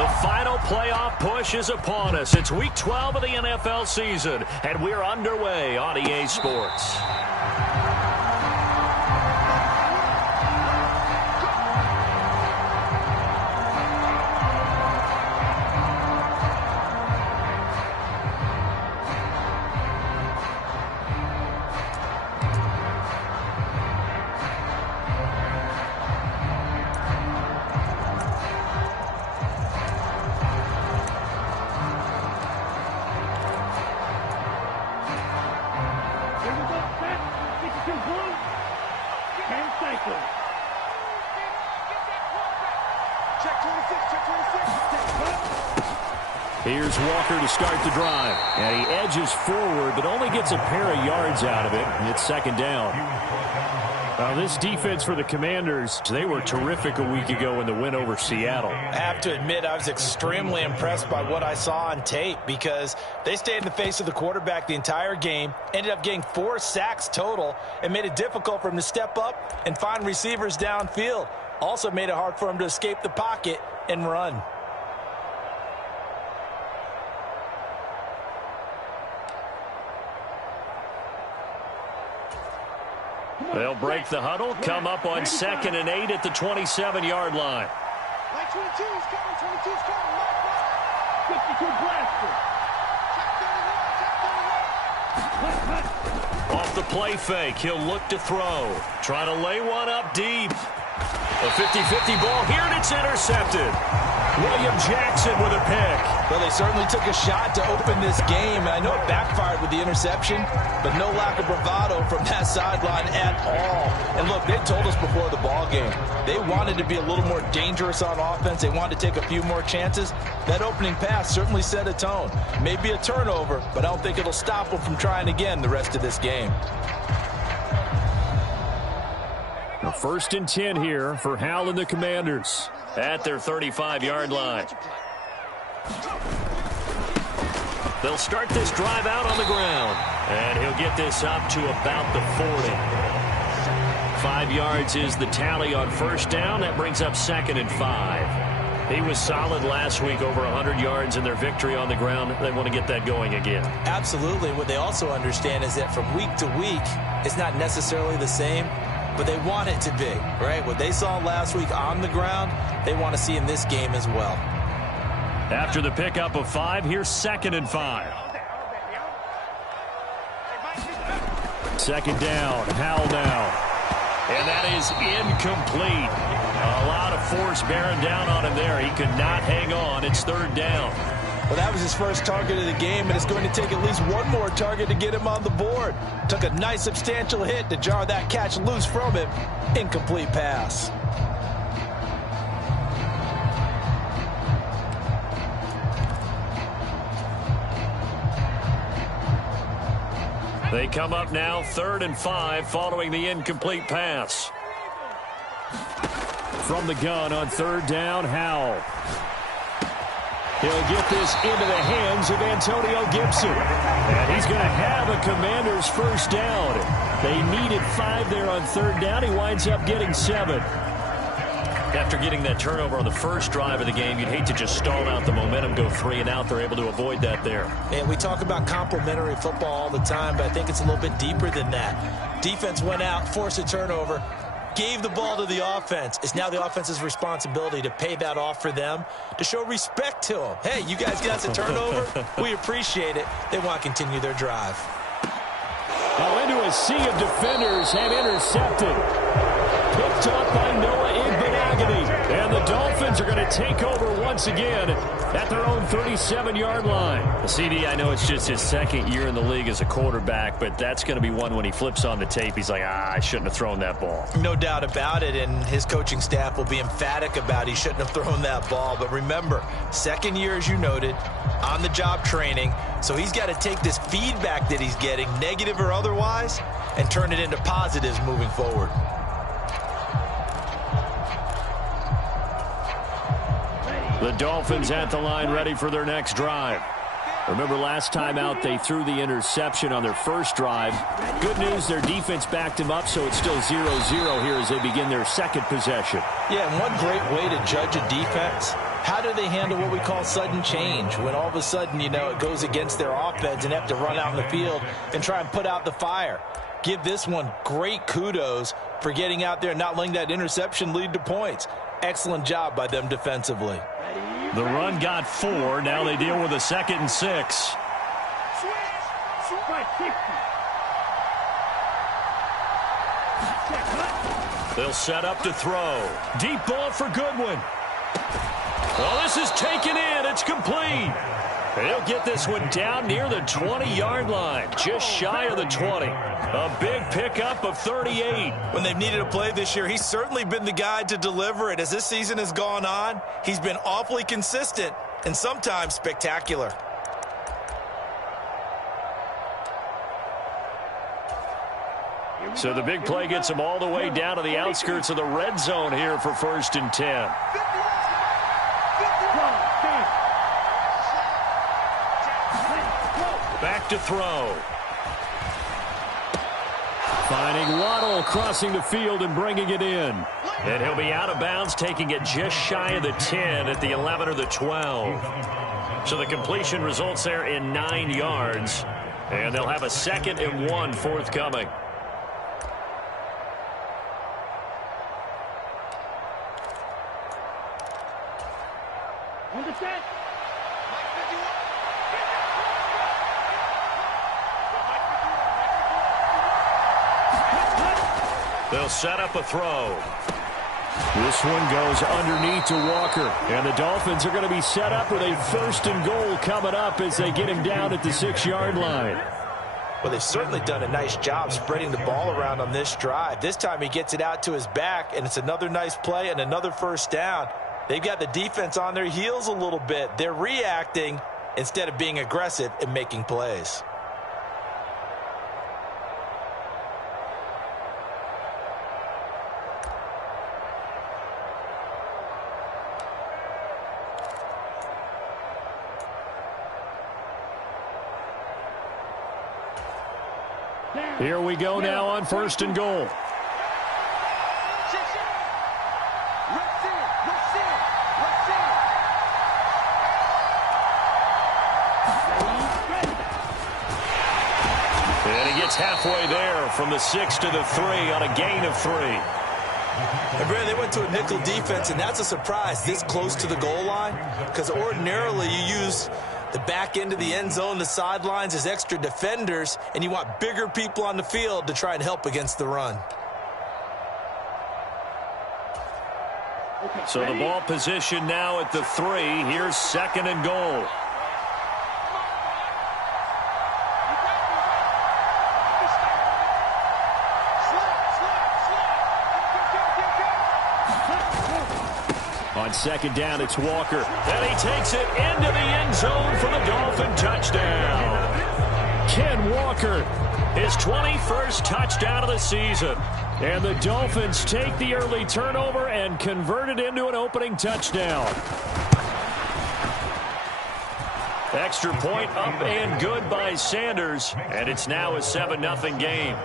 The final playoff push is upon us. It's Week 12 of the NFL season, and we're underway on EA Sports. Here's Walker to start the drive. And he edges forward, but only gets a pair of yards out of it. It's second down. Now, this defense for the Commanders, they were terrific a week ago in the win over Seattle. I have to admit, I was extremely impressed by what I saw on tape because they stayed in the face of the quarterback the entire game, ended up getting 4 sacks total, and made it difficult for him to step up and find receivers downfield. Also made it hard for him to escape the pocket and run. They'll break the huddle, come up on 2nd and 8 at the 27-yard line. 22's coming, 22's coming. 52 blaster. Off the play fake, he'll look to throw. Trying to lay one up deep. A 50-50 ball here, and it's intercepted. William Jackson with a pick. Well, they certainly took a shot to open this game. I know it backfired with the interception, but no lack of bravado from that sideline at all. And look, they told us before the ball game, they wanted to be a little more dangerous on offense. They wanted to take a few more chances. That opening pass certainly set a tone. Maybe a turnover, but I don't think it'll stop them from trying again the rest of this game. Now, 1st and 10 here for Hal and the Commanders. At their 35-yard line. They'll start this drive out on the ground. And he'll get this up to about the 40. 5 yards is the tally on 1st down. That brings up 2nd and 5. He was solid last week, over 100 yards in their victory on the ground. They want to get that going again. Absolutely. What they also understand is that from week to week, it's not necessarily the same, but they want it to be, right? What they saw last week on the ground, they want to see in this game as well. After the pickup of 5, here's 2nd and 5. 2nd down, Hal now. And that is incomplete. A lot of force bearing down on him there. He could not hang on. It's 3rd down. Well, that was his first target of the game, and it's going to take at least one more target to get him on the board. Took a nice substantial hit to jar that catch loose from him. Incomplete pass. They come up now 3rd and 5 following the incomplete pass. From the gun on 3rd down, Howell. He'll get this into the hands of Antonio Gibson. And he's going to have a Commander's 1st down. They needed 5 there on 3rd down. He winds up getting 7. After getting that turnover on the first drive of the game, you'd hate to just stall out the momentum, go 3 and out. They're able to avoid that there. And we talk about complementary football all the time, but I think it's a little bit deeper than that. Defense went out, forced a turnover, gave the ball to the offense. It's now the offense's responsibility to pay that off for them, to show respect to them. Hey, you guys got us a turnover. We appreciate it. They want to continue their drive. Now into a sea of defenders and intercepted. Picked up by Noah Igbenogany. And the Dolphins are going to take over once again at their own 37-yard line. CD, I know it's just his 2nd year in the league as a quarterback, but that's going to be one when he flips on the tape. He's like, I shouldn't have thrown that ball. No doubt about it, and his coaching staff will be emphatic about he shouldn't have thrown that ball. But remember, 2nd year, as you noted, on-the-job training, so he's got to take this feedback that he's getting, negative or otherwise, and turn it into positives moving forward. The Dolphins at the line ready for their next drive. Remember last time out they threw the interception on their first drive. Good news, their defense backed him up, so it's still 0-0 here as they begin their second possession. Yeah, and one great way to judge a defense, How do they handle what we call sudden change? When all of a sudden, it goes against their offense and have to run out in the field and try and put out the fire. Give this one great kudos for getting out there and not letting that interception lead to points. Excellent job by them defensively. The run got 4. Now they deal with a 2nd and 6. They'll set up to throw. Deep ball for Goodwin. Well, this is taken in. It's complete. They'll get this one down near the 20-yard line, just shy of the 20. A big pickup of 38. When they've needed a play this year, he's certainly been the guy to deliver it. As this season has gone on, he's been awfully consistent and sometimes spectacular. So the big play gets them all the way down to the outskirts of the red zone here for 1st and 10. Back to throw. Finding Waddle crossing the field and bringing it in. And he'll be out of bounds, taking it just shy of the 10 at the 11 or the 12. So the completion results there in 9 yards. And they'll have a 2nd and 1 forthcoming. Understand? They'll set up a throw. This one goes underneath to Walker. And the Dolphins are going to be set up with a 1st and goal coming up as they get him down at the 6-yard line. Well, they've certainly done a nice job spreading the ball around on this drive. This time he gets it out to his back, and it's another nice play and another 1st down. They've got the defense on their heels a little bit. They're reacting instead of being aggressive and making plays. Here we go now on 1st and goal. And he gets halfway there from the 6 to the 3 on a gain of 3. And Brad, they went to a nickel defense, and that's a surprise this close to the goal line, because ordinarily you use the back end of the end zone, the sidelines as extra defenders, and you want bigger people on the field to try and help against the run. So the ball position now at the 3. Here's 2nd and goal. On 2nd down, it's Walker. And he takes it into the end zone for the Dolphin touchdown. Ken Walker. His 21st touchdown of the season. And the Dolphins take the early turnover and convert it into an opening touchdown. Extra point up and good by Sanders. And it's now a 7-0 game.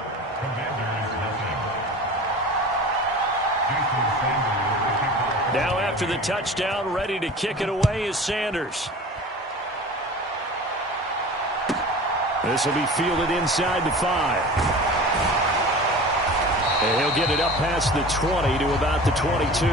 Now after the touchdown, ready to kick it away is Sanders. This will be fielded inside the 5. And he'll get it up past the 20 to about the 22.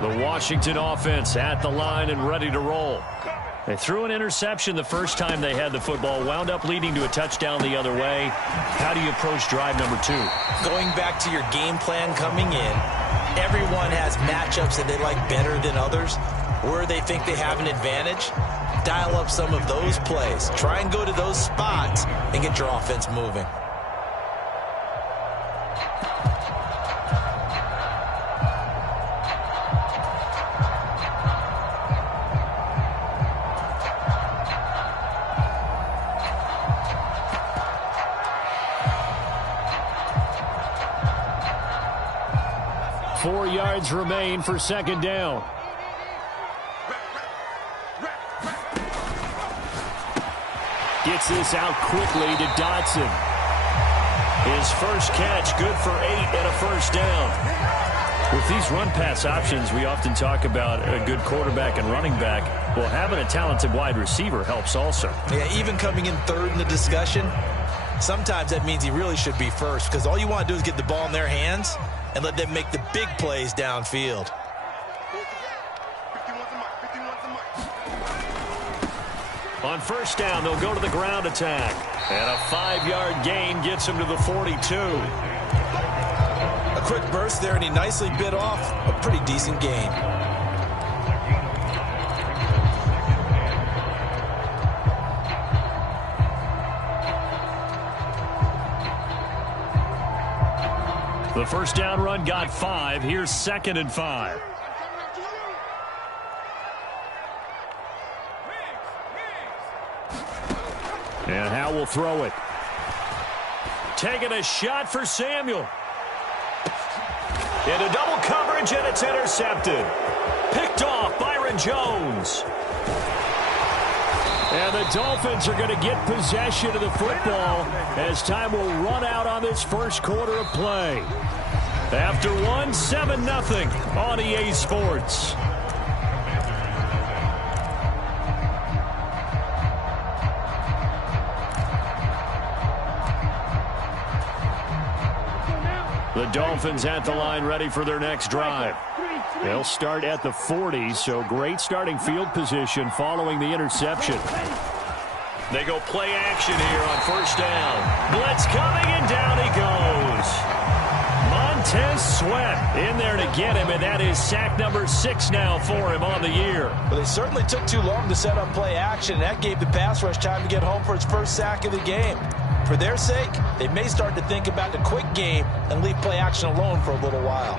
The Washington offense at the line and ready to roll. They threw an interception the first time they had the football, wound up leading to a touchdown the other way. How do you approach drive number 2? Going back to your game plan coming in, everyone has matchups that they like better than others, where they think they have an advantage. Dial up some of those plays. Try and go to those spots and get your offense moving. 4 yards remain for second down. Gets this out quickly to Dotson. His first catch, good for 8 and a first down. With these run-pass options, we often talk about a good quarterback and running back. Well, having a talented wide receiver helps also. Yeah, even coming in third in the discussion, sometimes that means he really should be first, because all you want to do is get the ball in their hands and let them make the big plays downfield. On first down, they'll go to the ground attack. And a 5-yard gain gets him to the 42. A quick burst there, and he nicely bit off a pretty decent gain. The first down run got 5. Here's 2nd and 5. And Howe will throw it. Taking a shot for Samuel. Into double coverage, and it's intercepted. Picked off Byron Jones. And the Dolphins are going to get possession of the football as time will run out on this first quarter of play. After 7-0 on EA Sports. The Dolphins at the line, ready for their next drive. They'll start at the 40, so great starting field position following the interception. They go play action here on first down. Blitz coming, and down he goes. Montez Sweat in there to get him, and that is sack number 6 now for him on the year. Well, they certainly took too long to set up play action. That gave the pass rush time to get home for its first sack of the game. For their sake, they may start to think about the quick game and leave play action alone for a little while.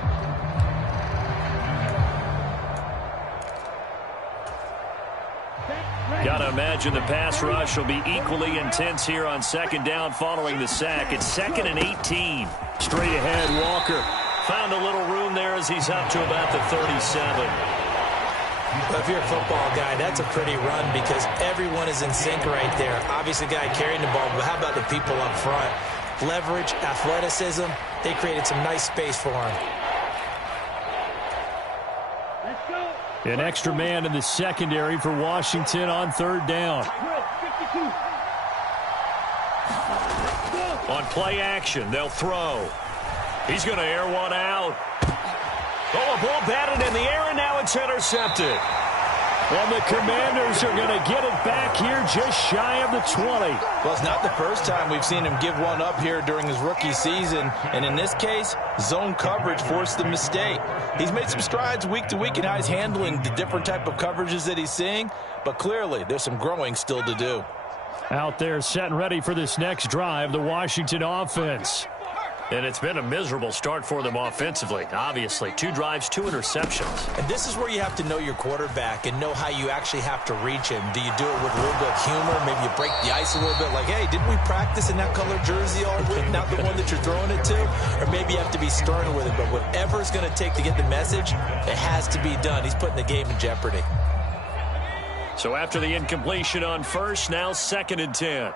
Gotta imagine the pass rush will be equally intense here on second down following the sack. It's 2nd and 18. Straight ahead, Walker. Found a little room there as he's up to about the 37. Well, if you're a football guy, that's a pretty run because everyone is in sync right there. Obviously, the guy carrying the ball, but how about the people up front? Leverage, athleticism, they created some nice space for him. An extra man in the secondary for Washington on third down. On play action, they'll throw. He's going to air one out. Oh, a ball batted in the air, and now it's intercepted. And the Commanders are going to get it back here just shy of the 20. Well, it's not the first time we've seen him give one up here during his rookie season. And in this case, zone coverage forced the mistake. He's made some strides week to week in how he's handling the different type of coverages that he's seeing. But clearly, there's some growing still to do. Out there set and ready for this next drive, the Washington offense. And it's been a miserable start for them offensively. Obviously, 2 drives, 2 interceptions. And this is where you have to know your quarterback and know how you actually have to reach him. Do you do it with a little bit of humor? Maybe you break the ice a little bit like, hey, didn't we practice in that color jersey all week, not the one that you're throwing it to? Or maybe you have to be stern with it. But whatever it's going to take to get the message, it has to be done. He's putting the game in jeopardy. So after the incompletion on first, now 2nd and 10.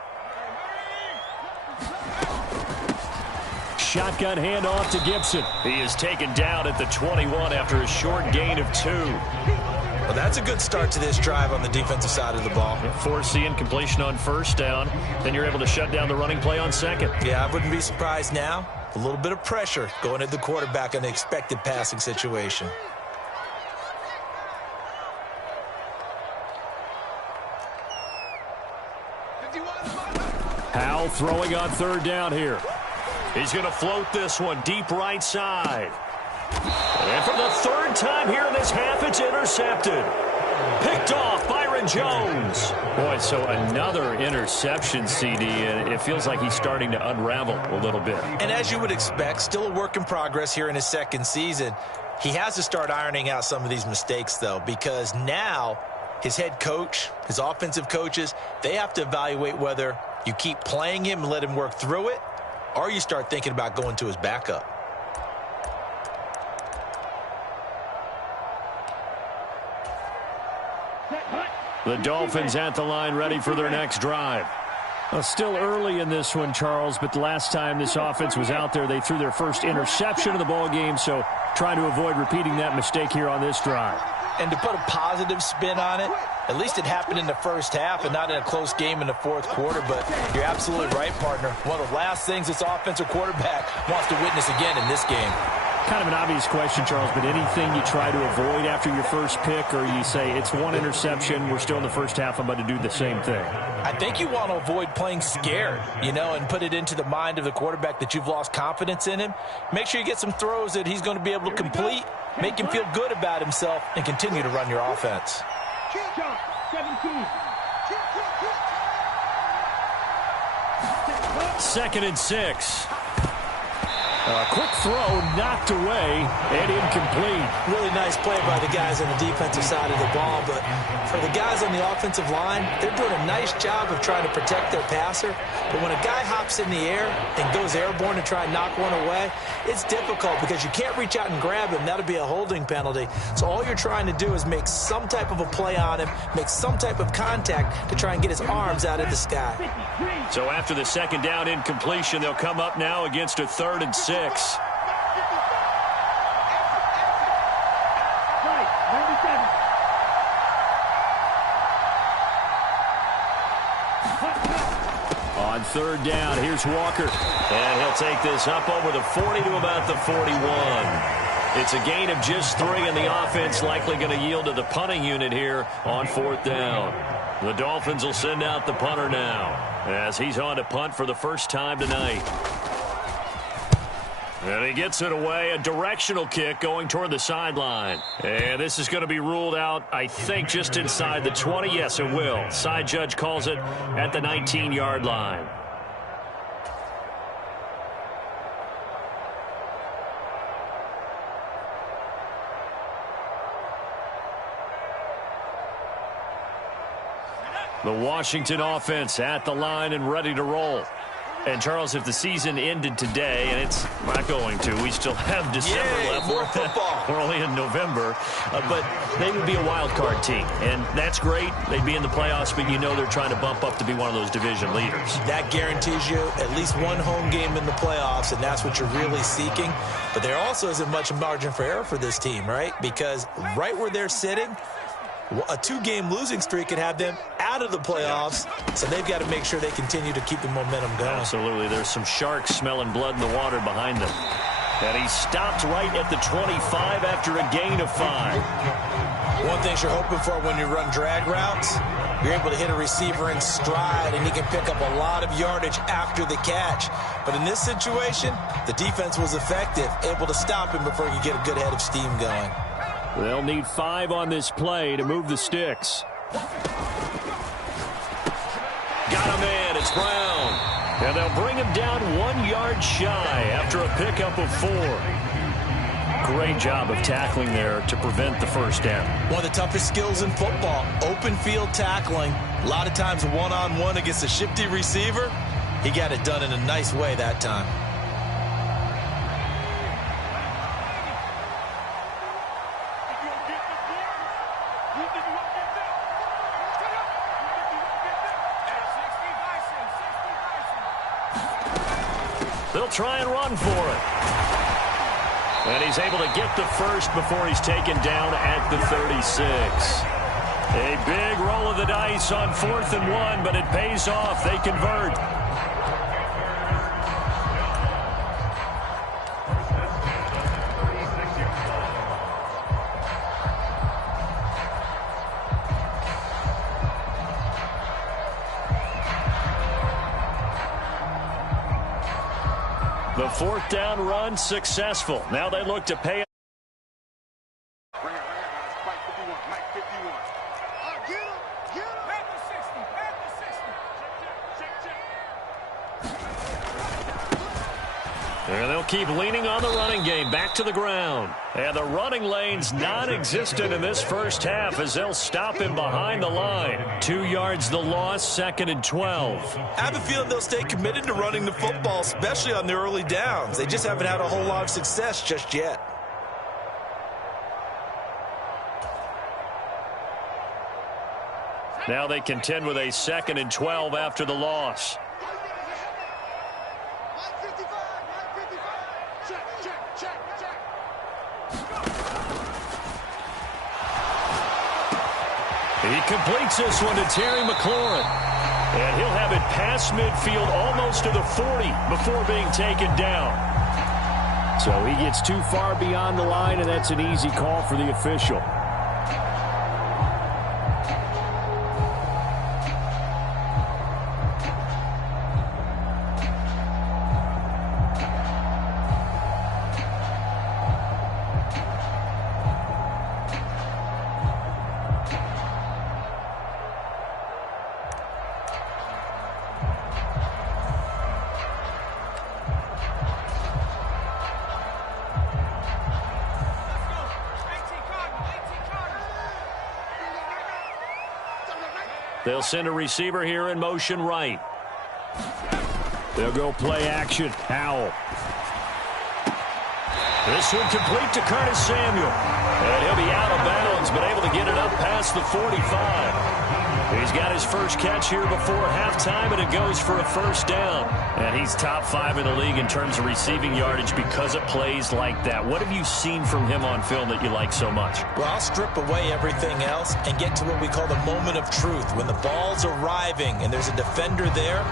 Shotgun handoff to Gibson. He is taken down at the 21 after a short gain of 2. Well, that's a good start to this drive on the defensive side of the ball. Force the incompletion on first down. Then you're able to shut down the running play on second. Yeah, I wouldn't be surprised now. A little bit of pressure going at the quarterback in the expected passing situation. Howe throwing on third down here. He's going to float this one deep right side. And for the 3rd time here in this half, it's intercepted. Picked off Byron Jones. Boy, so another interception, CD, and it feels like he's starting to unravel a little bit. And as you would expect, still a work in progress here in his 2nd season. He has to start ironing out some of these mistakes, though, because now his head coach, his offensive coaches, they have to evaluate whether you keep playing him and let him work through it, or you start thinking about going to his backup. The Dolphins at the line ready for their next drive. Well, still early in this one, Charles, but the last time this offense was out there, they threw their first interception of the ball game, so trying to avoid repeating that mistake here on this drive. And to put a positive spin on it, at least it happened in the first half and not in a close game in the fourth quarter. But you're absolutely right, partner. One of the last things this offensive quarterback wants to witness again in this game. Kind of an obvious question, Charles, but anything you try to avoid after your first pick, or you say it's one interception, we're still in the first half, I'm about to do the same thing? I think you want to avoid playing scared, and put it into the mind of the quarterback that you've lost confidence in him. Make sure you get some throws that he's going to be able to complete, make him feel good about himself, and continue to run your offense. 17. 2nd and 6. A quick throw knocked away and incomplete. Really nice play by the guys on the defensive side of the ball, but for the guys on the offensive line, they're doing a nice job of trying to protect their passer. But when a guy hops in the air and goes airborne to try and knock one away, it's difficult because you can't reach out and grab him. That'll be a holding penalty. So all you're trying to do is make some type of a play on him, make some type of contact to try and get his arms out of the sky. So after the second down incompletion, they'll come up now against a 3rd and 6. On 3rd down, here's Walker. And he'll take this up over the 40 to about the 41. It's a gain of just 3, and the offense likely going to yield to the punting unit here on 4th down. The Dolphins will send out the punter now as he's on to punt for the first time tonight. And he gets it away, a directional kick going toward the sideline. And this is going to be ruled out, I think, just inside the 20. Yes, it will. Side judge calls it at the 19-yard line. The Washington offense at the line and ready to roll. And, Charles, if the season ended today, and it's not going to, we still have December left. More football. We're only in November. But they would be a wild card team. And that's great. They'd be in the playoffs, but they're trying to bump up to be one of those division leaders. That guarantees you at least one home game in the playoffs, and that's what you're really seeking. But there also isn't much margin for error for this team, right? Because right where they're sitting, a 2-game losing streak could have them out of the playoffs, so they've got to make sure they continue to keep the momentum going. Absolutely. There's some sharks smelling blood in the water behind them. And he stopped right at the 25 after a gain of 5. One thing you're hoping for when you run drag routes, you're able to hit a receiver in stride, and he can pick up a lot of yardage after the catch. But in this situation, the defense was effective, able to stop him before he could get a good head of steam going. They'll need 5 on this play to move the sticks. Got him in. It's Brown. And they'll bring him down 1 yard shy after a pickup of 4. Great job of tackling there to prevent the first down. One of the toughest skills in football, open field tackling. A lot of times one-on-one against a shifty receiver. He got it done in a nice way that time. They'll try and run for it. And he's able to get the first before he's taken down at the 36. A big roll of the dice on 4th and 1, but it pays off. They convert. The 4th down run successful. Now they look to pay. And they'll keep leaning on the running game. Back to the ground. And the running lane's non-existent in this first half as they'll stop him behind the line. 2 yards the loss, 2nd and 12. I have a feeling they'll stay committed to running the football, especially on the early downs. They just haven't had a whole lot of success just yet. Now they contend with a 2nd and 12 after the loss. He completes this one to Terry McLaurin. And he'll have it past midfield almost to the 40 before being taken down. So he gets too far beyond the line, and that's an easy call for the official. They'll send a receiver here in motion right. They'll go play action. Howell. This one complete to Curtis Samuel. And he'll be out of bounds, but able to get it up past the 45. He's got his first catch here before halftime, and it goes for a first down. And he's top 5 in the league in terms of receiving yardage because of plays like that. What have you seen from him on film that you like so much? Well, I'll strip away everything else and get to what we call the moment of truth. When the ball's arriving and there's a defender there,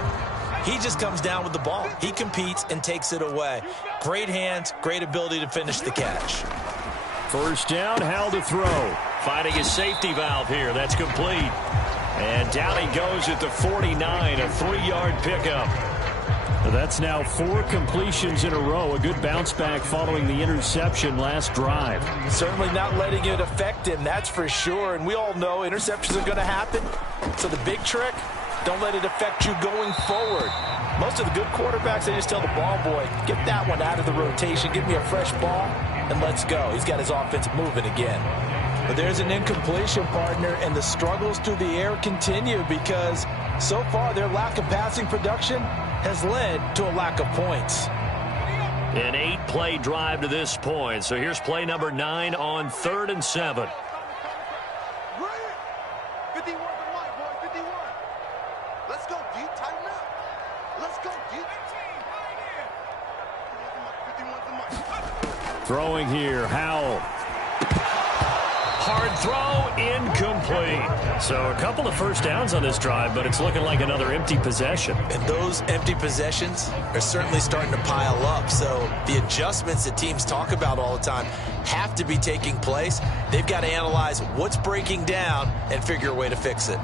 he just comes down with the ball. He competes and takes it away. Great hands, great ability to finish the catch. First down, Howell to throw. Finding his safety valve here. That's complete. And down he goes at the 49, a 3-yard pickup. That's now 4 completions in a row. A good bounce back following the interception last drive. Certainly not letting it affect him, that's for sure. And we all know interceptions are going to happen. So the big trick, don't let it affect you going forward. Most of the good quarterbacks, they just tell the ball boy, get that one out of the rotation, give me a fresh ball, and let's go. He's got his offense moving again. But there's an incompletion, partner, and the struggles through the air continue because so far their lack of passing production has led to a lack of points. An 8-play drive to this point. So here's play number 9 on 3rd and 7. 51 to Mike, boy, 51. Let's go, deep, tighten up. Let's go, deep. 51 to Mike. Throwing here, Howell. Hard throw, incomplete. So a couple of first downs on this drive, but it's looking like another empty possession. And those empty possessions are certainly starting to pile up. So the adjustments that teams talk about all the time have to be taking place. They've got to analyze what's breaking down and figure a way to fix it.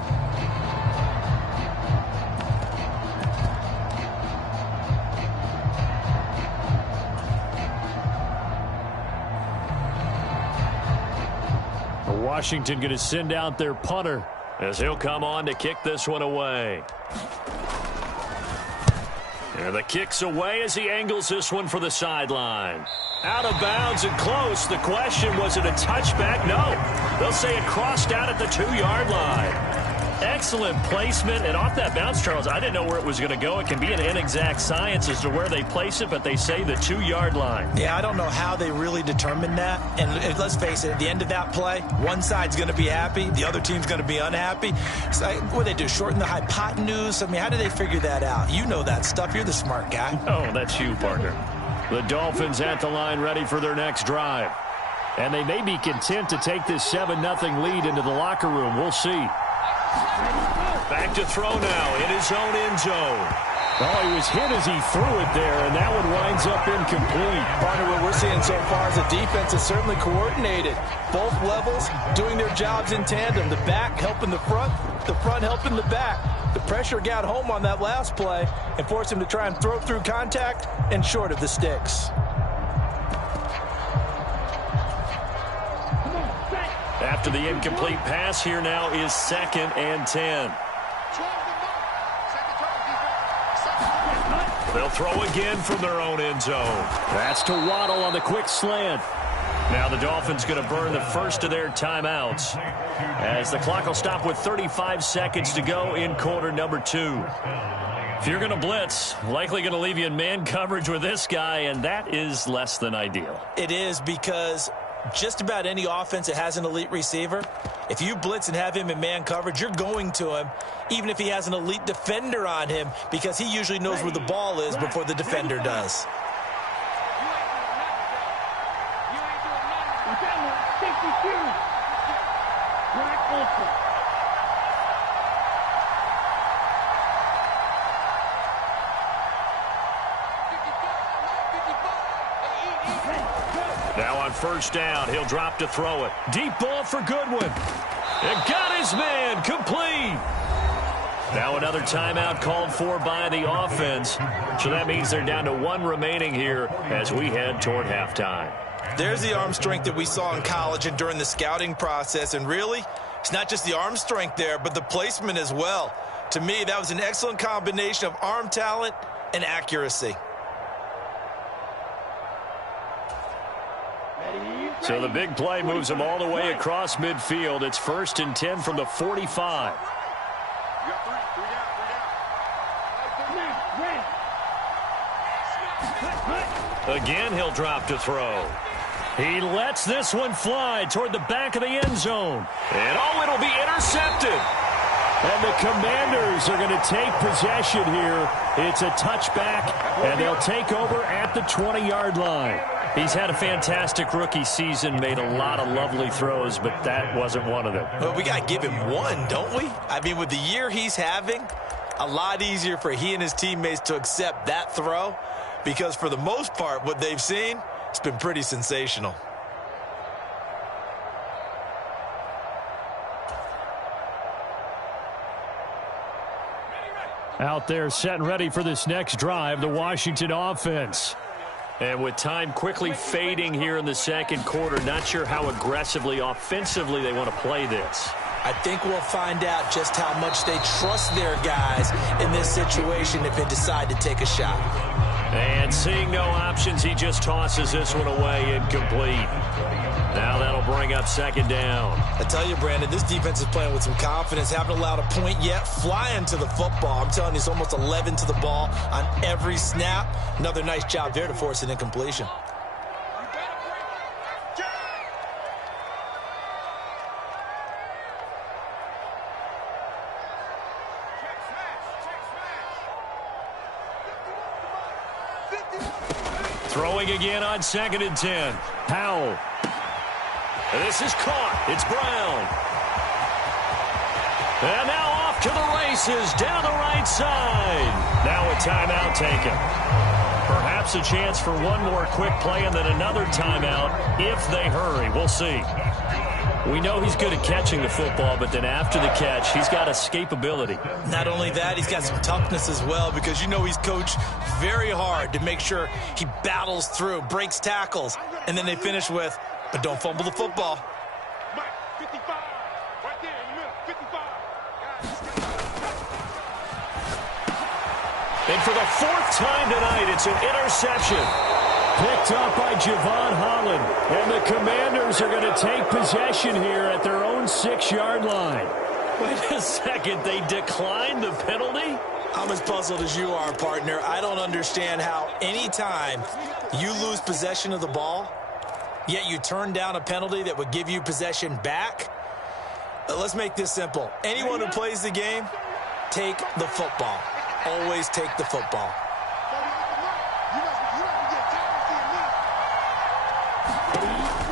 Washington going to send out their punter as he'll come on to kick this one away. And the kick's away as he angles this one for the sideline. Out of bounds and close. The question, was it a touchback? No. They'll say it crossed out at the 2-yard line. Excellent placement, and off that bounce, Charles, I didn't know where it was going to go. It can be an inexact science as to where they place it, but they say the 2-yard line. Yeah, I don't know how they really determined that. And let's face it, at the end of that play, one side's going to be happy, the other team's going to be unhappy. So what do they do, shorten the hypotenuse? I mean, how do they figure that out? You know that stuff. You're the smart guy. Oh, that's you, partner. The Dolphins at the line ready for their next drive. And they may be content to take this 7-0 lead into the locker room. We'll see. Back to throw now in his own end zone. Oh, he was hit as he threw it there, and that one winds up incomplete. Partner, what we're seeing so far is the defense is certainly coordinated. Both levels doing their jobs in tandem. The back helping the front helping the back. The pressure got home on that last play and forced him to try and throw through contact and short of the sticks. After the incomplete pass, here now is 2nd and 10. They'll throw again from their own end zone. That's to Waddle on the quick slant. Now the Dolphins going to burn the first of their timeouts as the clock will stop with 35 seconds to go in quarter number 2. If you're going to blitz, likely going to leave you in man coverage with this guy, and that is less than ideal. It is, because just about any offense that has an elite receiver, If you blitz and have him in man coverage, you're going to him, even if he has an elite defender on him, because he usually knows where the ball is before the defender does. Now on first down, he'll drop to throw it. Deep ball for Goodwin. And got his man complete. Now another timeout called for by the offense. So that means they're down to one remaining here as we head toward halftime. There's the arm strength that we saw in college and during the scouting process. And really, it's not just the arm strength there, but the placement as well. To me, that was an excellent combination of arm talent and accuracy. So the big play moves him all the way across midfield. It's 1st and 10 from the 45. Again, he'll drop to throw. He lets this one fly toward the back of the end zone. And oh, it'll be intercepted. And the Commanders are going to take possession here. It's a touchback, and they'll take over at the 20-yard line. He's had a fantastic rookie season, made a lot of lovely throws, but that wasn't one of them. Well, we got to give him one, don't we? I mean, with the year he's having, a lot easier for he and his teammates to accept that throw, because for the most part, what they've seen, it's been pretty sensational. Out there set and ready for this next drive, the Washington offense. And with time quickly fading here in the second quarter, not sure how aggressively, offensively they want to play this. I think we'll find out just how much they trust their guys in this situation if they decide to take a shot. And seeing no options, he just tosses this one away, incomplete. Now that'll bring up second down. I tell you, Brandon, this defense is playing with some confidence. Haven't allowed a point yet. Flying to the football. I'm telling you, it's almost 11 to the ball on every snap. Another nice job there to force an incompletion. Throwing again on 2nd and 10. Powell. This is caught. It's Brown. And now off to the races down the right side. Now a timeout taken. Perhaps a chance for one more quick play and then another timeout if they hurry. We'll see. We know he's good at catching the football, but then after the catch, he's got escapability. Not only that, he's got some toughness as well, because you know he's coached very hard to make sure he battles through, breaks tackles, and then they finish with, but don't fumble the football. Mike, 55, right there in the middle, 55. And for the 4th time tonight, it's an interception. Picked up by Javon Holland. And the Commanders are going to take possession here at their own 6-yard line. Wait a second, they declined the penalty? I'm as puzzled as you are, partner. I don't understand how any time you lose possession of the ball, yet you turn down a penalty that would give you possession back. Let's make this simple. Anyone who plays the game, take the football. Always take the football.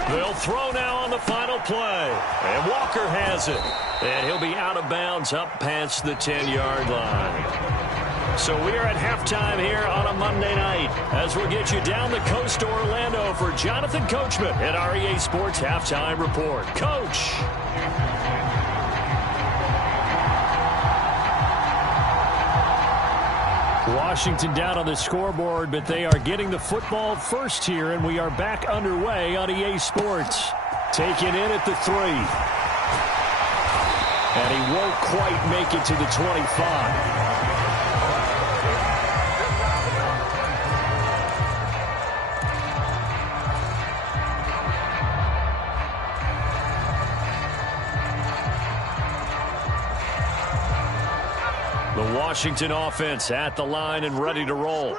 They'll throw now on the final play. And Walker has it. And he'll be out of bounds up past the 10-yard line. So we are at halftime here on a Monday night as we'll get you down the coast to Orlando for Jonathan Coachman at our EA Sports Halftime Report. Coach. Washington down on the scoreboard, but they are getting the football first here, and we are back underway on EA Sports. Taken in at the 3. And he won't quite make it to the 25. The Washington offense at the line and ready to roll.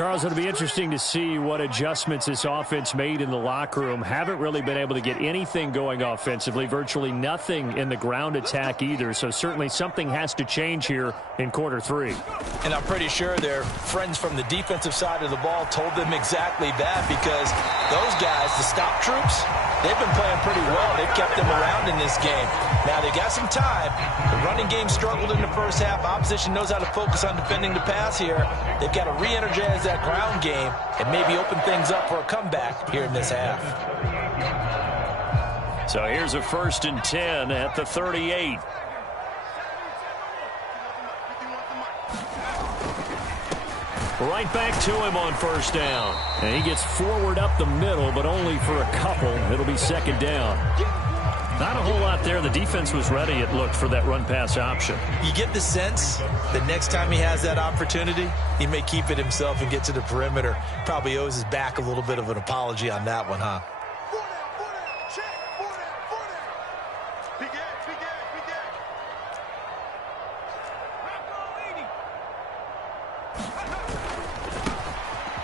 Charles, it'll be interesting to see what adjustments this offense made in the locker room. Haven't really been able to get anything going offensively, virtually nothing in the ground attack either. So certainly something has to change here in quarter 3. And I'm pretty sure their friends from the defensive side of the ball told them exactly that, because those guys, the stop troops, they've been playing pretty well. They've kept them around in this game. Now, they got some time. The running game struggled in the first half. Opposition knows how to focus on defending the pass here. They've got to re-energize that ground game and maybe open things up for a comeback here in this half. So here's a 1st and 10 at the 38. Right back to him on 1st down. And he gets forward up the middle, but only for a couple. It'll be 2nd down. Not a whole lot there. The defense was ready, it looked, for that run-pass option. You get the sense that next time he has that opportunity, he may keep it himself and get to the perimeter. Probably owes his back a little bit of an apology on that one, huh?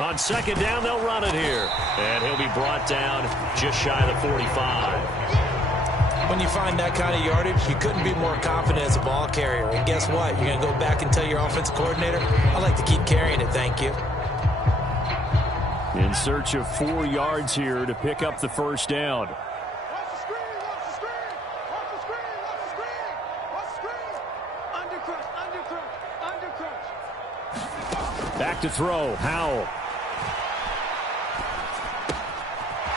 On 2nd down, they'll run it here. And he'll be brought down just shy of the 45. When you find that kind of yardage, you couldn't be more confident as a ball carrier. And guess what? You're going to go back and tell your offensive coordinator, I like to keep carrying it, thank you. In search of 4 yards here to pick up the 1st down. Back to throw. Howell.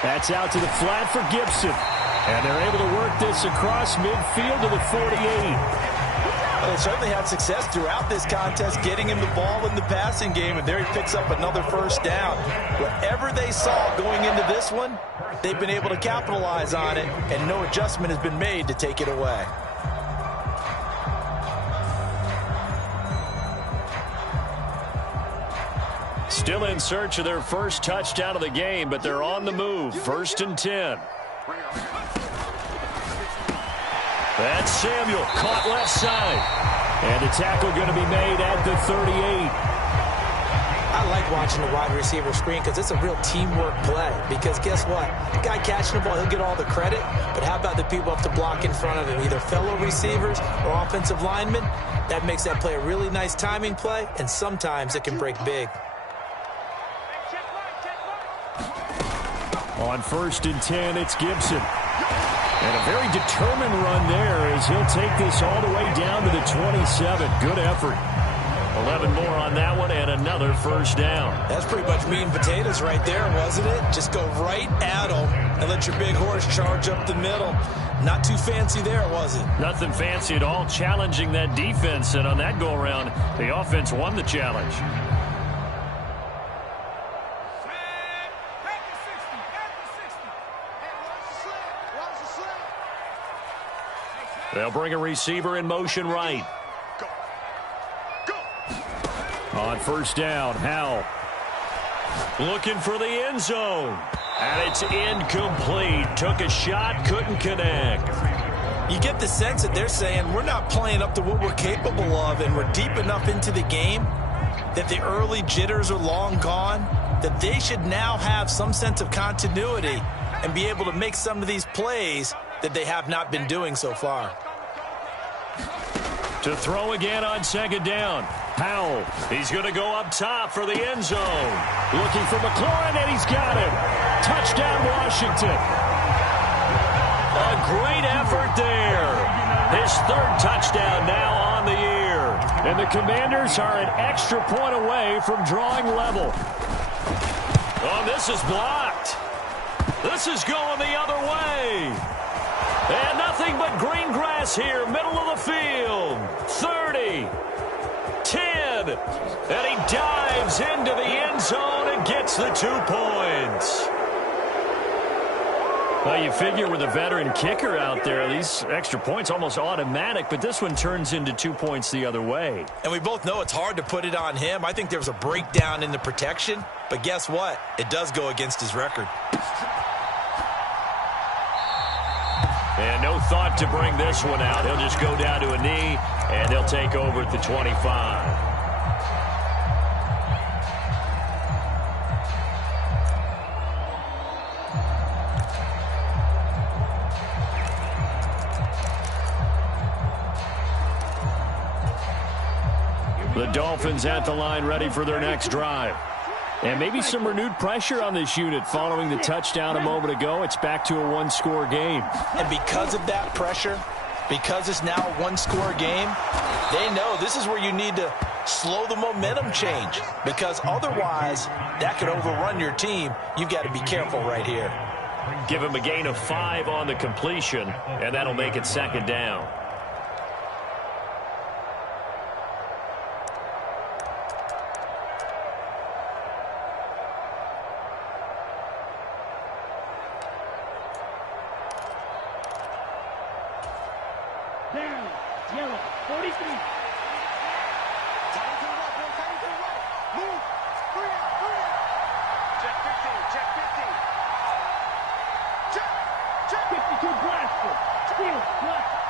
That's out to the flat for Gibson. And they're able to work this across midfield to the 48. Well, they certainly had success throughout this contest, getting him the ball in the passing game, and there he picks up another 1st down. Whatever they saw going into this one, they've been able to capitalize on it, and no adjustment has been made to take it away. Still in search of their first touchdown of the game, but they're on the move. 1st and 10. That's Samuel, caught left side. And the tackle going to be made at the 38. I like watching the wide receiver screen because it's a real teamwork play. Because guess what? The guy catching the ball, he'll get all the credit. But how about the people up to block in front of him, either fellow receivers or offensive linemen? That makes that play a really nice timing play, and sometimes it can break big. On 1st and 10, it's Gibson. And a very determined run there as he'll take this all the way down to the 27. Good effort. 11 more on that one and another 1st down. That's pretty much meat and potatoes right there, wasn't it? Just go right at them and let your big horse charge up the middle. Not too fancy there, was it? Nothing fancy at all, challenging that defense. And on that go-around, the offense won the challenge. They'll bring a receiver in motion right. On 1st down, Howell. Looking for the end zone. And it's incomplete. Took a shot, couldn't connect. You get the sense that they're saying we're not playing up to what we're capable of, and we're deep enough into the game that the early jitters are long gone, that they should now have some sense of continuity and be able to make some of these plays that they have not been doing so far. To throw again on 2nd down. Howell, he's going to go up top for the end zone. Looking for McLaurin, and he's got him. Touchdown, Washington. A great effort there. His 3rd touchdown now on the year. And the Commanders are an extra point away from drawing level. Oh, this is blocked. This is going the other way. And nothing but green grass here, middle of the field. 30, 10, and he dives into the end zone and gets the 2 points. Well, you figure with a veteran kicker out there, these extra points almost automatic, but this one turns into 2 points the other way. And we both know it's hard to put it on him. I think there was a breakdown in the protection, but guess what? It does go against his record. And no thought to bring this one out. He'll just go down to a knee, and they'll take over at the 25. The Dolphins at the line ready for their next drive. And maybe some renewed pressure on this unit following the touchdown a moment ago. It's back to a one-score game. And because of that pressure, because it's now a one-score game, they know this is where you need to slow the momentum change, because otherwise that could overrun your team. You've got to be careful right here. Give him a gain of 5 on the completion, and that'll make it second down. Down, yellow, 43. Tight to the right, boy, tight to the right. Move, 3 out. Check 15, check 15. Check. 52 blaster. Steal, blaster.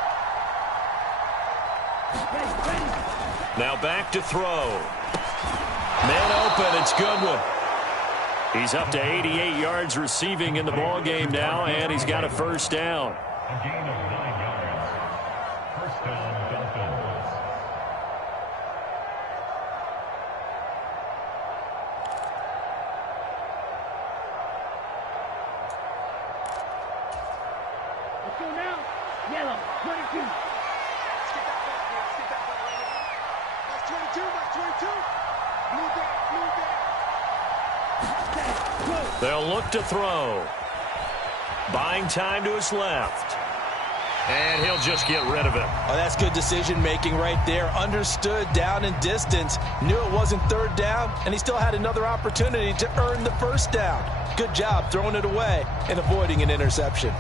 Ready. Now back to throw. Man open, it's Goodwin. He's up to 88 yards receiving in the ball game now, and he's got a first down. A gain of 9 yards. First down, Dolphins. Let's go now. Yellow, 22. Let's get that ball, man. Let's get that ball right now. That's 22, that's 22. Blue down, blue down. They'll look to throw. Buying time to his left. And he'll just get rid of it. Oh, that's good decision-making right there. Understood down and distance. Knew it wasn't third down, and he still had another opportunity to earn the first down. Good job throwing it away and avoiding an interception.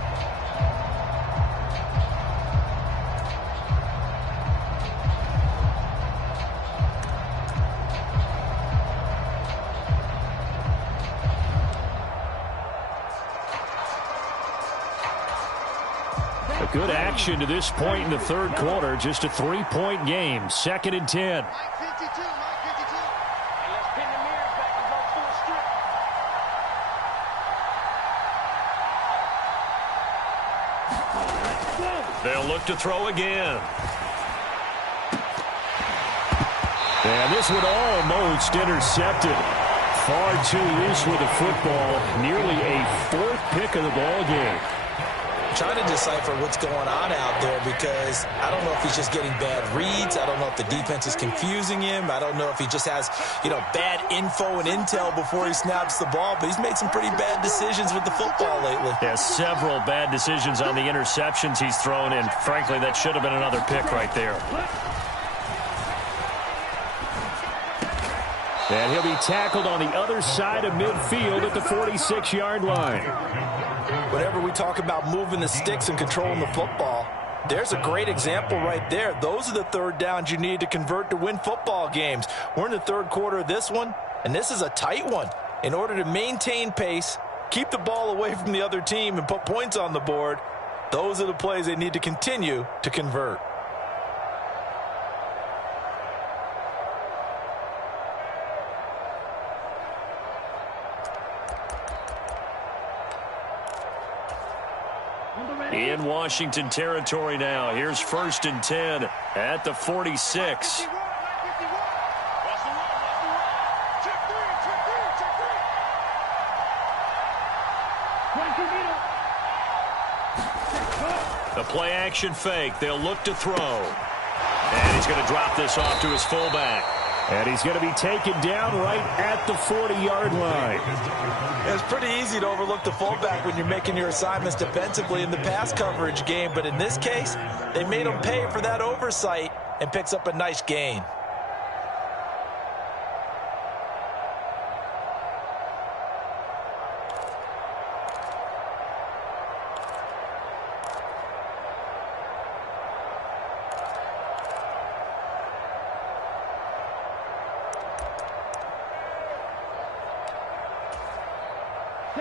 Good action to this point in the third quarter. Just a 3-point game. 2nd and 10. Mike 52, Mike 52. And let's pin the mirrors back and go full strip. They'll look to throw again. And this one almost intercepted. Far too loose with the football. Nearly a 4th pick of the ball game. Trying to decipher what's going on out there, because I don't know if he's just getting bad reads. I don't know if the defense is confusing him. I don't know if he just has, bad info and intel before he snaps the ball, but he's made some pretty bad decisions with the football lately. Yeah, several bad decisions on the interceptions he's thrown in. Frankly, that should have been another pick right there. And he'll be tackled on the other side of midfield at the 46-yard line. Whenever we talk about moving the sticks and controlling the football, there's a great example right there. Those are the third downs you need to convert to win football games. We're in the third quarter of this one, and this is a tight one. In order to maintain pace, keep the ball away from the other team, and put points on the board, those are the plays they need to continue to convert. In Washington territory now. Here's 1st and 10 at the 46. The play action fake. They'll look to throw. And he's going to drop this off to his fullback. And he's going to be taken down right at the 40-yard line. It's pretty easy to overlook the fullback when you're making your assignments defensively in the pass coverage game, but in this case, they made him pay for that oversight and picks up a nice gain.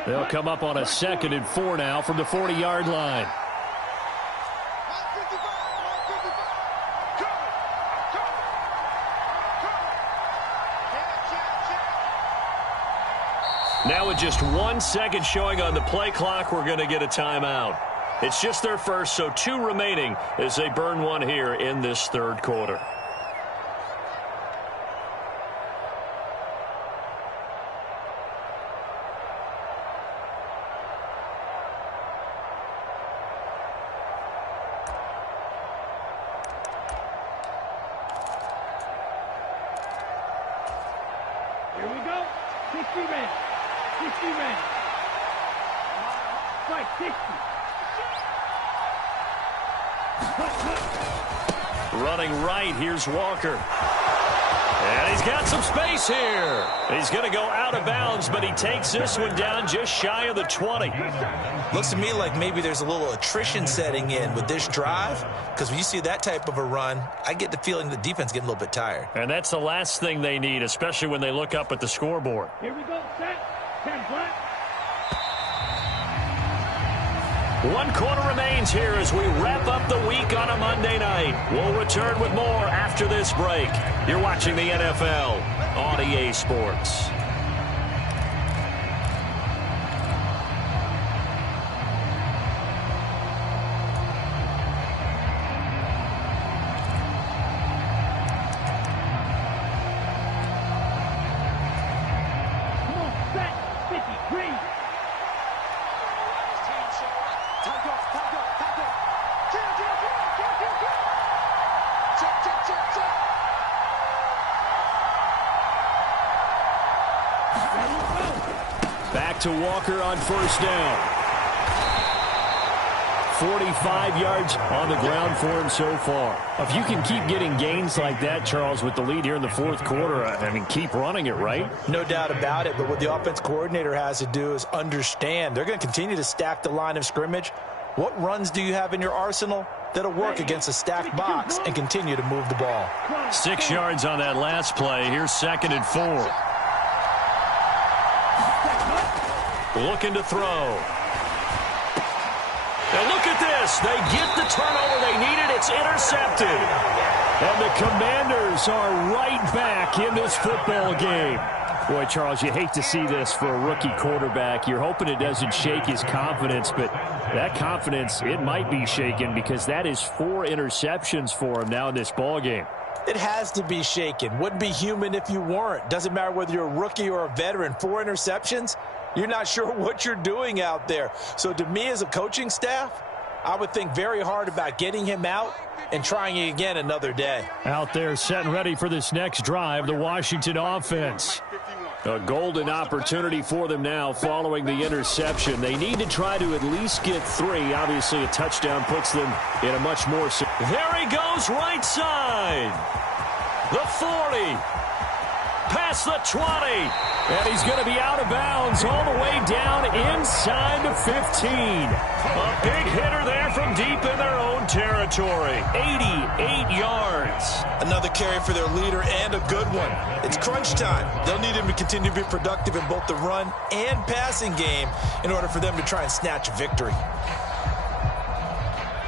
They'll come up on a 2nd and 4 now from the 40-yard line. Now with just 1 second showing on the play clock, we're going to get a timeout. It's just their first, so 2 remaining as they burn one here in this third quarter. 60 ready. 60 ready. Strike 60. Running right, here's Walker. And he's got some space here. He's going to go out of bounds, but he takes this one down just shy of the 20. Looks to me like maybe there's a little attrition setting in with this drive, because when you see that type of a run, I get the feeling the defense getting a little bit tired. And that's the last thing they need, especially when they look up at the scoreboard. Here we go, set. 10 black. 1 quarter remains here as we wrap up the week on a Monday night. We'll return with more after this break. You're watching the NFL on EA Sports. Come on, set. 53. Back to Walker on first down. 45 yards on the ground for him so far. If you can keep getting gains like that, Charles, with the lead here in the fourth quarter, I mean, keep running it, right? No doubt about it, but what the offense coordinator has to do is understand. They're going to continue to stack the line of scrimmage. What runs do you have in your arsenal that'll work against a stacked box and continue to move the ball? 6 yards on that last play. Here's 2nd and 4. Looking to throw. And look at this. They get the turnover they needed. It's intercepted. And the Commanders are right back in this football game. Boy, Charles, you hate to see this for a rookie quarterback. You're hoping it doesn't shake his confidence, but that confidence, it might be shaken because that is 4 interceptions for him now in this ball game. It has to be shaken. Wouldn't be human if you weren't. Doesn't matter whether you're a rookie or a veteran. 4 interceptions, you're not sure what you're doing out there. So to me as a coaching staff, I would think very hard about getting him out and trying it again another day. Out there set and ready for this next drive, the Washington offense. A golden opportunity for them now following the interception. They need to try to at least get 3. Obviously, a touchdown puts them in a much more... There he goes, right side. The 40. Past the 20. And he's going to be out of bounds all the way down inside the 15. A big hitter there from deep in their own territory. 88 yards. Another carry for their leader and a good one. It's crunch time. They'll need him to continue to be productive in both the run and passing game in order for them to try and snatch a victory.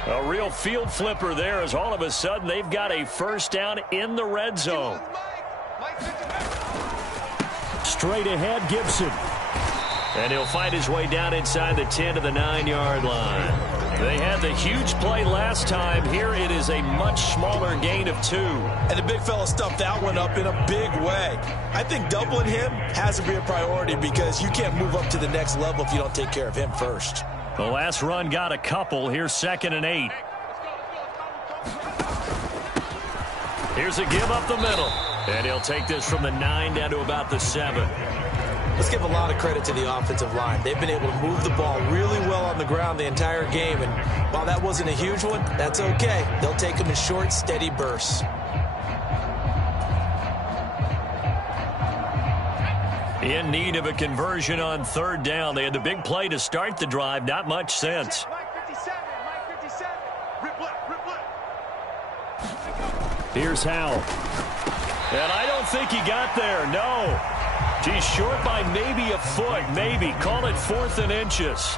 A real field flipper there as all of a sudden they've got a first down in the red zone. Straight ahead, Gibson. And he'll find his way down inside the 10 to the 9-yard line. They had the huge play last time. Here it is a much smaller gain of 2. And the big fella stuffed that one up in a big way. I think doubling him has to be a priority because you can't move up to the next level if you don't take care of him first. The last run got a couple. Here's 2nd and 8. Here's a give up the middle. And he'll take this from the 9 down to about the 7. Let's give a lot of credit to the offensive line. They've been able to move the ball really well on the ground the entire game. And while that wasn't a huge one, that's okay. They'll take them in short, steady bursts. In need of a conversion on 3rd down. They had the big play to start the drive. Not much sense. Here's Howell. And I don't think he got there. No. He's short by maybe a foot. Maybe. Call it 4th and inches.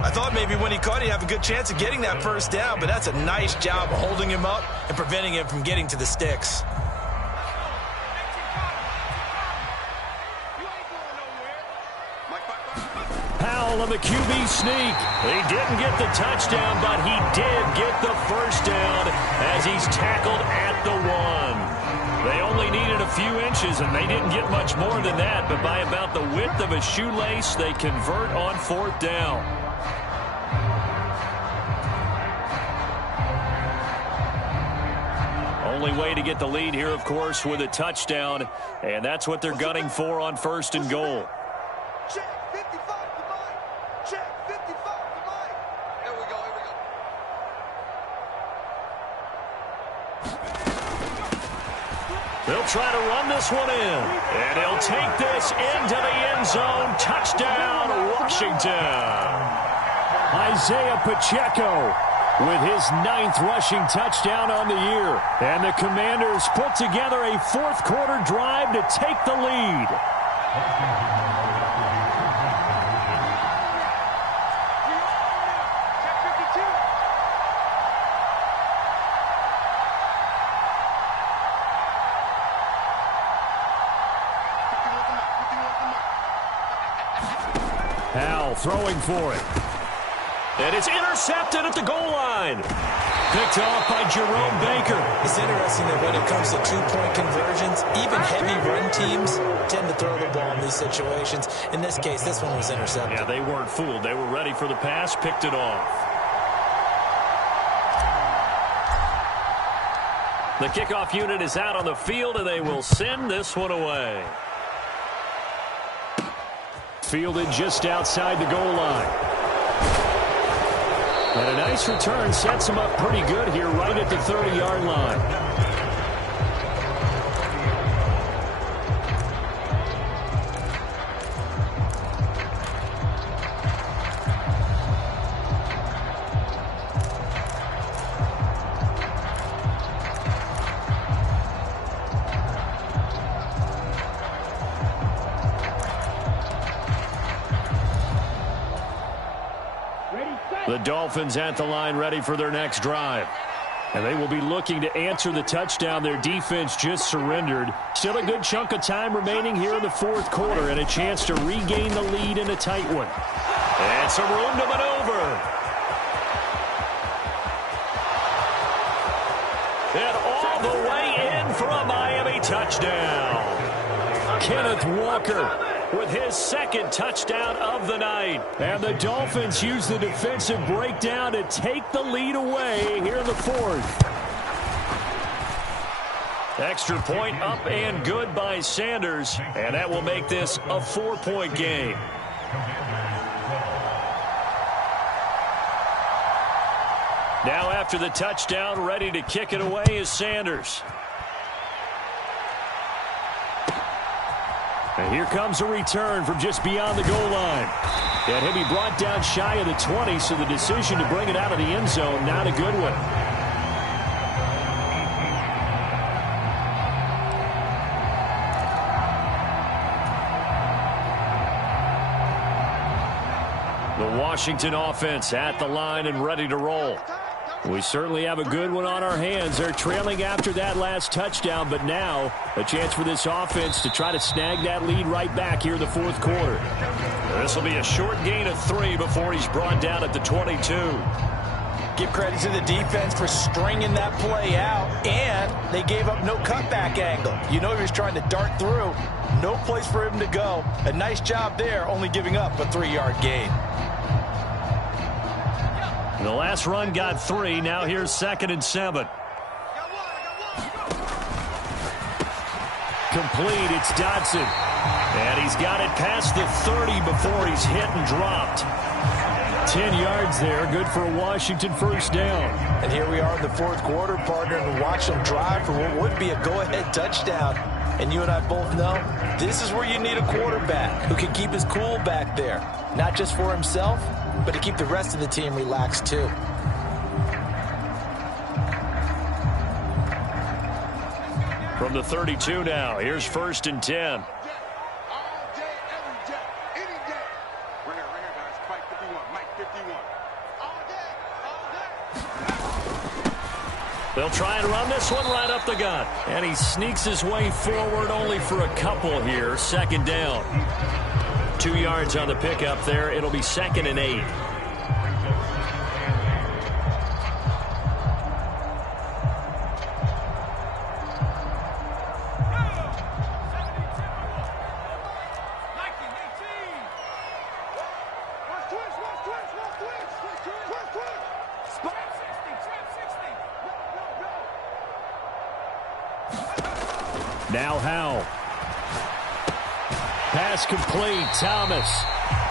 I thought maybe when he caught, he'd have a good chance of getting that first down, but that's a nice job of holding him up and preventing him from getting to the sticks. Howell on the QB sneak. He didn't get the touchdown, but he did get the first down as he's tackled at the 1. They only needed a few inches, and they didn't get much more than that, but by about the width of a shoelace, they convert on 4th down. Only way to get the lead here, of course, with a touchdown, and that's what they're gunning for on 1st and goal. Check 55 to Mike. Check 55 to Mike. Here we go, here we go. They'll try to run this one in, and he'll take this into the end zone. Touchdown, Washington. Isaiah Pacheco with his 9th rushing touchdown on the year. And the Commanders put together a 4th quarter drive to take the lead. Howell throwing for it. And it's intercepted at the goal line. Picked off by Jerome Baker. It's interesting that when it comes to two-point conversions, even heavy run teams tend to throw the ball in these situations. In this case, this one was intercepted. Yeah, they weren't fooled. They were ready for the pass, picked it off. The kickoff unit is out on the field, and they will send this one away. Fielded just outside the goal line. And a nice return sets him up pretty good here right at the 30-yard line. The Dolphins at the line ready for their next drive. And they will be looking to answer the touchdown their defense just surrendered. Still a good chunk of time remaining here in the 4th quarter and a chance to regain the lead in a tight one. And some room to maneuver. And all the way in for a Miami touchdown. Kenneth Walker with his 2nd touchdown of the night. And the Dolphins use the defensive breakdown to take the lead away here in the 4th. Extra point up and good by Sanders, and that will make this a 4-point game. Now after the touchdown, ready to kick it away is Sanders. And here comes a return from just beyond the goal line. And he'll be brought down shy of the 20, so the decision to bring it out of the end zone, not a good one. The Washington offense at the line and ready to roll. We certainly have a good one on our hands. They're trailing after that last touchdown, but now a chance for this offense to try to snag that lead right back here in the 4th quarter. This will be a short gain of 3 before he's brought down at the 22. Give credit to the defense for stringing that play out, and they gave up no cutback angle. You know he was trying to dart through. No place for him to go. A nice job there, only giving up a 3-yard gain. The last run got 3. Now here's 2nd and 7. Complete. It's Dodson. And he's got it past the 30 before he's hit and dropped. 10 yards there. Good for a Washington 1st down. And here we are in the 4th quarter, partner, and watch them drive for what would be a go-ahead touchdown. And you and I both know this is where you need a quarterback who can keep his cool back there. Not just for himself, but to keep the rest of the team relaxed too. From the 32 now, here's 1st and 10. All day, every day, any day. Right here, guys. Mike 51, Mike 51. All day, all day. They'll try and run this one right up the gut. And he sneaks his way forward only for a couple here. 2nd down. 2 yards on the pickup there. It'll be 2nd and 8. Now Howell. Pass complete. Thomas.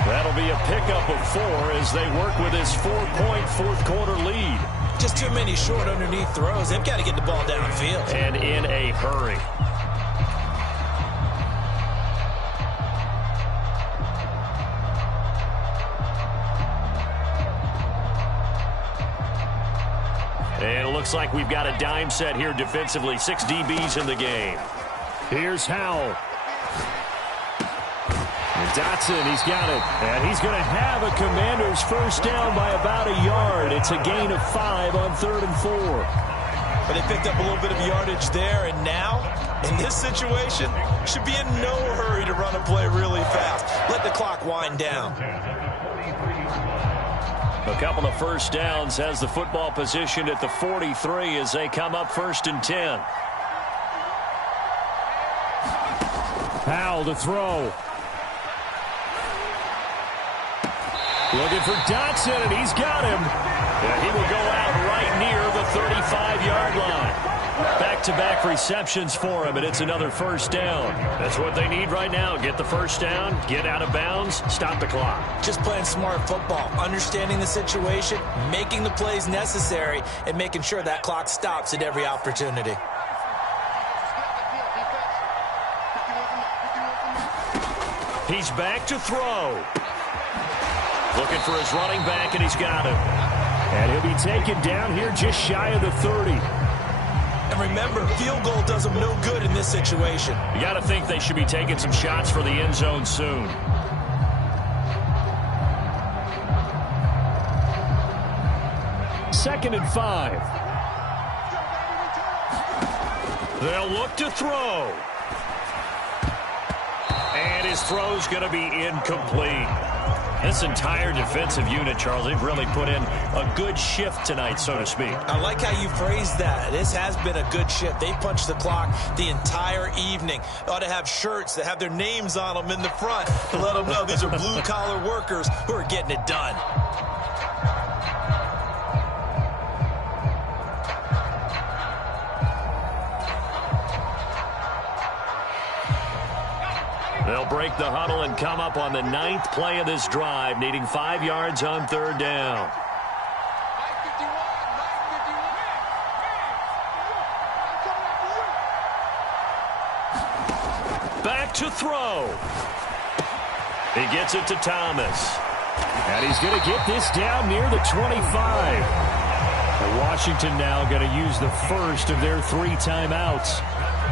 That'll be a pickup of 4 as they work with his 4-point fourth-quarter lead. Just too many short underneath throws. They've got to get the ball downfield. And in a hurry. And it looks like we've got a dime set here defensively. 6 DBs in the game. Here's Howell. And Dotson, he's got it. And he's going to have a Commanders first down by about a yard. It's a gain of 5 on 3rd and 4. But they picked up a little bit of yardage there, and now, in this situation, should be in no hurry to run a play really fast. Let the clock wind down. A couple of first downs has the football positioned at the 43 as they come up 1st and 10. Howell to throw. Looking for Dotson, and he's got him. And he will go out right near the 35-yard line. Back-to-back receptions for him, and it's another first down. That's what they need right now. Get the first down, get out of bounds, stop the clock. Just playing smart football, understanding the situation, making the plays necessary, and making sure that clock stops at every opportunity. He's back to throw. Looking for his running back, and he's got him. And he'll be taken down here just shy of the 30. And remember, field goal does them no good in this situation. You got to think they should be taking some shots for the end zone soon. Second and 5. They'll look to throw. And his throw's going to be incomplete. This entire defensive unit, Charles, they've really put in a good shift tonight, so to speak. I like how you phrased that. This has been a good shift. They punched the clock the entire evening. They ought to have shirts that have their names on them in the front to let them know these are blue-collar workers who are getting it done. They'll break the huddle and come up on the 9th play of this drive, needing 5 yards on 3rd down. Back to throw. He gets it to Thomas. And he's going to get this down near the 25. And Washington now going to use the first of their 3 timeouts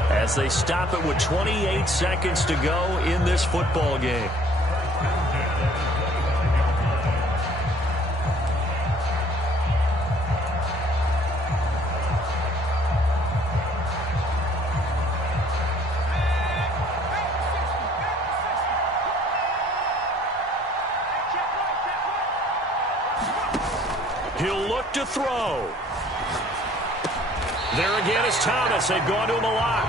as they stop it with 28 seconds to go in this football game. He'll look to throw. There again is Thomas. They've gone to him a lot.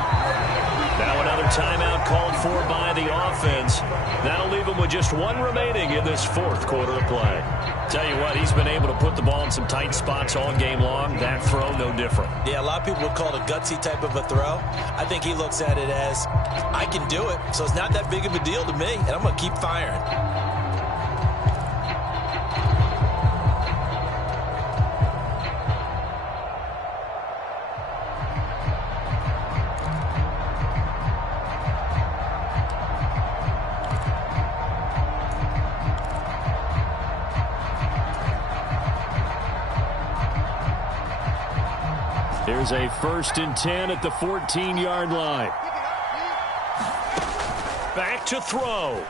Now another timeout called for by the offense. That'll leave him with just 1 remaining in this 4th quarter of play. Tell you what, he's been able to put the ball in some tight spots all game long. That throw, no different. Yeah, a lot of people would call it a gutsy type of a throw. I think he looks at it as, I can do it, so it's not that big of a deal to me, and I'm going to keep firing. Here's a 1st and 10 at the 14-yard line. Back to throw.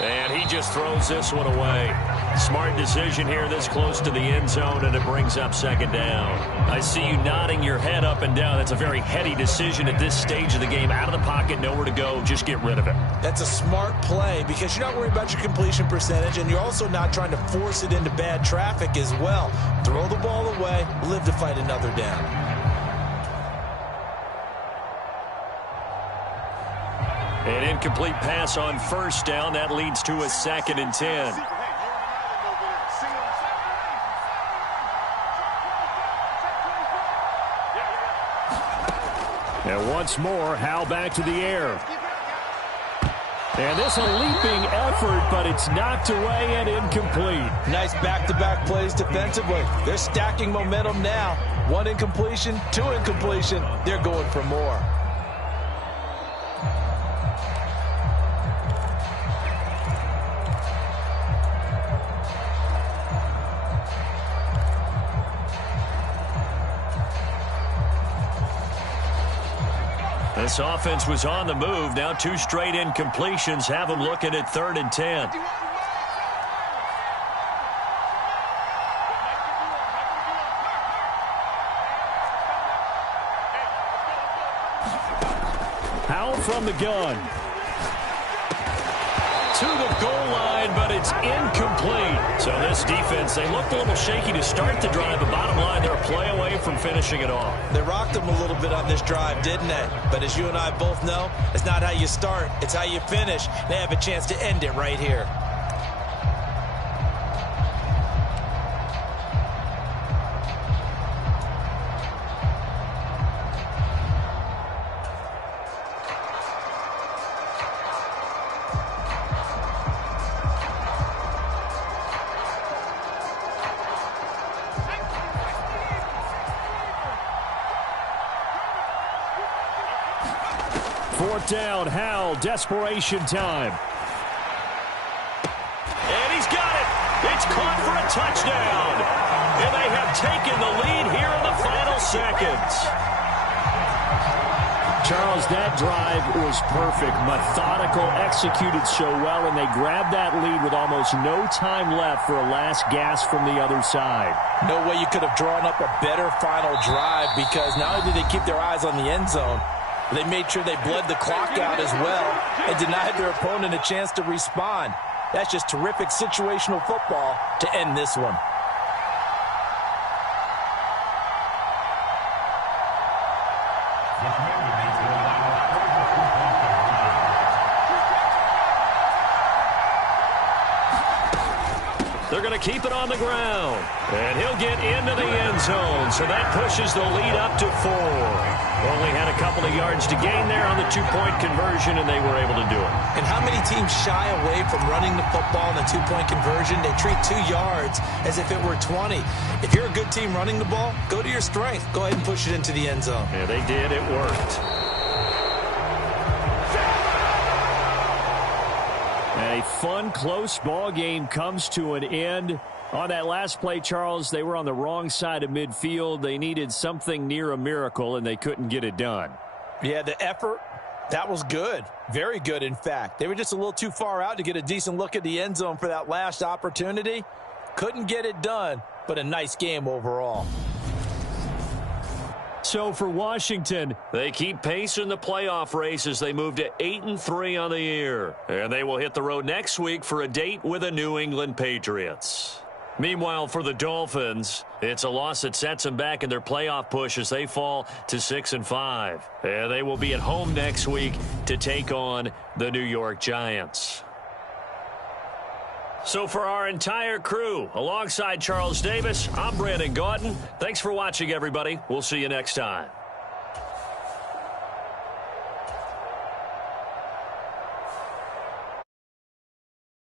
And he just throws this one away. Smart decision here this close to the end zone, and it brings up 2nd down. I see you nodding your head up and down. That's a very heady decision at this stage of the game. Out of the pocket, nowhere to go. Just get rid of it. That's a smart play because you're not worried about your completion percentage, and you're also not trying to force it into bad traffic as well. Throw the ball away, live to fight another down. An incomplete pass on 1st down. That leads to a 2nd and 10. And once more, Howell back to the air. And this a leaping effort, but it's knocked away and incomplete. Nice back-to-back plays defensively. They're stacking momentum now. 1 incompletion, 2 incompletion. They're going for more. This offense was on the move. Now 2 straight incompletions have them looking at 3rd and 10. Howell from the gun. To the goal line, but it's incomplete. So this defense, they looked a little shaky to start the drive, but bottom line, they're a play away from finishing it off. They rocked them a little bit on this drive, didn't they? But as you and I both know, it's not how you start, it's how you finish. They have a chance to end it right here. Fourth down, Howell, desperation time. And he's got it. It's caught for a touchdown. And they have taken the lead here in the final seconds. Charles, that drive was perfect. Methodical, executed so well, and they grabbed that lead with almost no time left for a last gasp from the other side. No way you could have drawn up a better final drive, because not only did they keep their eyes on the end zone, they made sure they bled the clock out as well and denied their opponent a chance to respond. That's just terrific situational football to end this one. They're going to keep it on the ground. And he'll get into the end zone. So that pushes the lead up to 4. Only had a couple of yards to gain there on the 2-point conversion, and they were able to do it. And how many teams shy away from running the football in the 2-point conversion? They treat 2 yards as if it were 20. If you're a good team running the ball, go to your strength. Go ahead and push it into the end zone. Yeah, they did. It worked. A fun, close ball game comes to an end. On that last play, Charles, they were on the wrong side of midfield. They needed something near a miracle, and they couldn't get it done. Yeah, the effort, that was good. Very good, in fact. They were just a little too far out to get a decent look at the end zone for that last opportunity. Couldn't get it done, but a nice game overall. So for Washington, they keep pace in the playoff race as they move to 8-3 on the year. And they will hit the road next week for a date with the New England Patriots. Meanwhile, for the Dolphins, it's a loss that sets them back in their playoff push as they fall to 6-5. And they will be at home next week to take on the New York Giants. So for our entire crew, alongside Charles Davis, I'm Brandon Gaudin. Thanks for watching, everybody. We'll see you next time.